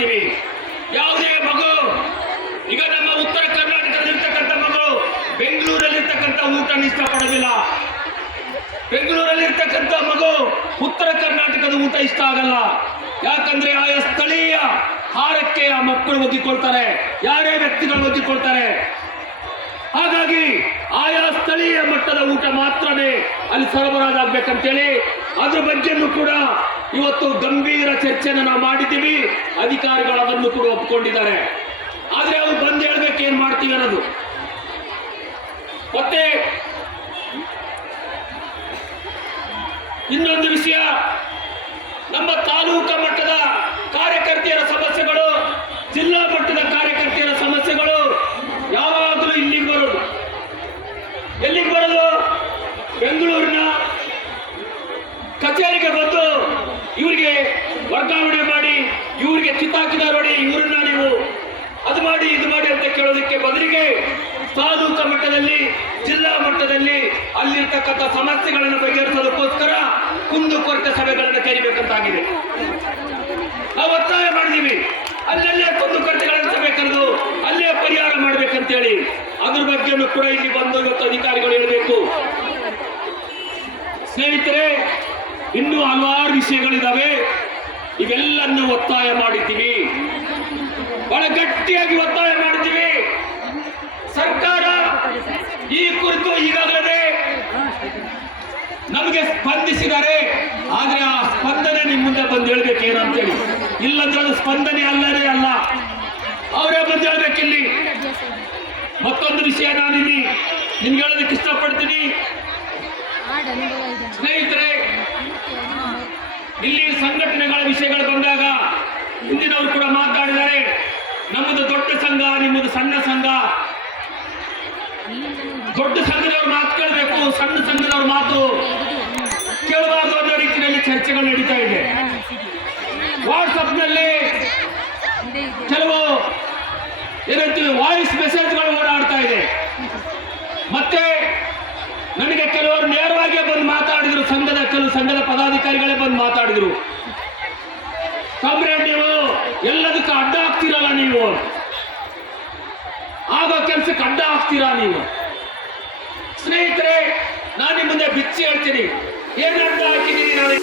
ಮಾಡಿದ್ದೀವಿ. ಯಾವುದೇ ಮಗು ಈಗ ನಮ್ಮ ಉತ್ತರ ಕರ್ನಾಟಕದಲ್ಲಿರ್ತಕ್ಕಂಥ ಮಗಳು ಬೆಂಗಳೂರಲ್ಲಿರ್ತಕ್ಕಂಥ ಊಟನ ಇಷ್ಟಪಡೋದಿಲ್ಲ. ಬೆಂಗಳೂರಲ್ಲಿರ್ತಕ್ಕಂಥ ಮಗು ಉತ್ತರ ಕರ್ನಾಟಕದ ಊಟ ಇಷ್ಟ ಆಗಲ್ಲ. ಯಾಕಂದ್ರೆ ಆಯಾ ಸ್ಥಳೀಯ ಆಹಾರಕ್ಕೆ ಆ ಮಕ್ಕಳು ಒದ್ದಿಕೊಳ್ತಾರೆ, ಯಾರೇ ವ್ಯಕ್ತಿಗಳು ಒದ್ದಿಕೊಳ್ತಾರೆ. ಹಾಗಾಗಿ ಆಯಾ ಸ್ಥಳೀಯ ಮಟ್ಟದ ಊಟ ಮಾತ್ರನೇ ಅಲ್ಲಿ ಸರಬರಾಜಾಗಬೇಕಂತೇಳಿ ಅದ್ರ ಬಗ್ಗೆನೂ ಕೂಡ ಇವತ್ತು ಗಂಭೀರ ಚರ್ಚೆಯನ್ನು ನಾವು ಮಾಡಿದ್ದೀವಿ. ಅಧಿಕಾರಿಗಳು ಅದನ್ನು ಕೂಡ ಒಪ್ಪಿಕೊಂಡಿದ್ದಾರೆ. ಆದ್ರೆ ಅವ್ರು ಬಂದು ಹೇಳ್ಬೇಕು ಏನ್ ಮಾಡ್ತೀವಿ ಅನ್ನೋದು. ಮತ್ತೆ ಇನ್ನೊಂದು ವಿಷಯ, ನಮ್ಮ ತಾಲೂಕಾ ಮಟ್ಟದ ಕಾರ್ಯಕರ್ತೆಯರ ಸಮಸ್ಯೆಗಳು, ಜಿಲ್ಲಾ ಮಟ್ಟದ ಕಾರ್ಯಕರ್ತೆಯರ ಸಮಸ್ಯೆಗಳು ಯಾವಾಗಲೂ ಇಲ್ಲಿಗೆ ಬರೋದು. ಎಲ್ಲಿಗೆ ಬರೋದು? ಬೆಂಗಳೂರಿನ ಕಚೇರಿಗೆ ಬಂದು ಇವರಿಗೆ ವರ್ಗಾವಣೆ ಮಾಡಿ, ಇವರಿಗೆ ಕಿತ್ತಾಕಿದ ನೋಡಿ, ಇವರನ್ನ ನೀವು ಅದು ಮಾಡಿ ಇದು ಮಾಡಿ ಅಂತ ಕೇಳೋದಕ್ಕೆ ಬದಲಿಗೆ ತಾಲೂಕಾ ಮಟ್ಟದಲ್ಲಿ, ಜಿಲ್ಲಾ ಮಟ್ಟದಲ್ಲಿ ಅಲ್ಲಿರ್ತಕ್ಕಂಥ ಸಮಸ್ಯೆಗಳನ್ನು ಬಗೆಹರಿಸೋದಕ್ಕೋಸ್ಕರ ಕುಂದುಕೊರತೆ ಸಭೆಗಳನ್ನು ಕರಿಬೇಕಂತಾಗಿದೆ. ನಾವು ಒತ್ತಾಯ ಮಾಡಿದೀವಿ, ಅಲ್ಲಲ್ಲೇ ಕುಂದುಕೊರತೆಗಳನ್ನು ಸಭೆ ಕರೆದು ಅಲ್ಲೇ ಪರಿಹಾರ ಮಾಡ್ಬೇಕಂತೇಳಿ. ಅದ್ರ ಬಗ್ಗೆನೂ ಕೂಡ ಇಲ್ಲಿ ಬಂದು ಇವತ್ತು ಅಧಿಕಾರಿಗಳು ಹೇಳಬೇಕು. ಸ್ನೇಹಿತರೆ, ಇನ್ನೂ ಹಲವಾರು ವಿಷಯಗಳಿದಾವೆ. ಇವೆಲ್ಲನ್ನು ಒತ್ತಾಯ ಮಾಡಿದ್ದೀವಿ, ಬಹಳ ಗಟ್ಟಿಯಾಗಿ ಒತ್ತಾಯ ಮಾಡಿದ್ದೀವಿ. ಸರ್ಕಾರ ಈ ಕುರಿತು ಈಗಾಗಲೇ ನಮಗೆ ಸ್ಪಂದಿಸಿದ್ದಾರೆ. ಆದ್ರೆ ಆ ಸ್ಪಂದನೆ ನಿಮ್ ಮುಂದೆ ಬಂದು ಹೇಳ್ಬೇಕು ಏನಂತೇಳಿ. ಇಲ್ಲಂದ್ರೆ ಅದು ಸ್ಪಂದನೆ ಅಲ್ಲವೇ ಅಲ್ಲ, ಅವರೇ ಬಂದು ಹೇಳ್ಬೇಕಿಲ್ಲಿ. ಮತ್ತೊಂದು ವಿಷಯ ನಾನಿಲ್ಲಿ ನಿಮ್ಗೆ ಹೇಳೋದಕ್ಕೆ ಇಷ್ಟಪಡ್ತೀನಿ. ಸ್ನೇಹಿತರೆ, ಇಲ್ಲಿ ಸಂಘಟನೆಗಳ ವಿಷಯಗಳು ಬಂದಾಗ ಹಿಂದಿನವರು ಕೂಡ ಮಾತಾಡಿದ್ದಾರೆ. ನಮ್ಮದು ದೊಡ್ಡ ಸಂಘ, ನಿಮ್ಮದು ಸಣ್ಣ ಸಂಘ. ದೊಡ್ಡ ಸಂಘದವ್ರ ಮಾತು ಕೇಳಬೇಕು, ಸಣ್ಣ ಸಂಘದವ್ರ ಮಾತು ಕೇಳಬಾರ್ದು ಅನ್ನೋ ರೀತಿಯಲ್ಲಿ ಚರ್ಚೆಗಳು ನಡೀತಾ ಇದೆ. ವಾಟ್ಸಪ್ ನಲ್ಲಿ ಕೆಲವು ಏನಂತೀವಿ ವಾಯ್ಸ್ ಮೆಸೇಜ್ಗಳು ಓಡಾಡ್ತಾ ಇದೆ. ಮತ್ತೆ ನನಗೆ ಕೆಲವರು ನೇರವಾಗಿ ಬಂದು ಮಾತಾಡಿದ್ರು, ಕೆಲವು ಸಂಘದ ಪದಾಧಿಕಾರಿಗಳೇ ಬಂದು ಮಾತಾಡಿದ್ರು. ಕಾಮ್ರೇಡ್, ನೀವು ಎಲ್ಲದಕ್ಕೂ ಅಡ್ಡ ಹಾಕ್ತೀರಲ್ಲ, ನೀವು ಆಗೋ ಕೆಲಸಕ್ಕೆ ಅಡ್ಡ ಹಾಕ್ತೀರಾ ನೀವು. ಸ್ನೇಹಿತರೆ, ನಾನು ನಿಮ್ಮ ಮುಂದೆ ಬಿಚ್ಚಿ ಹೇಳ್ತೀನಿ, ಏನು ಅಡ್ಡ ಹಾಕಿದ್ದೀನಿ ನಾನು.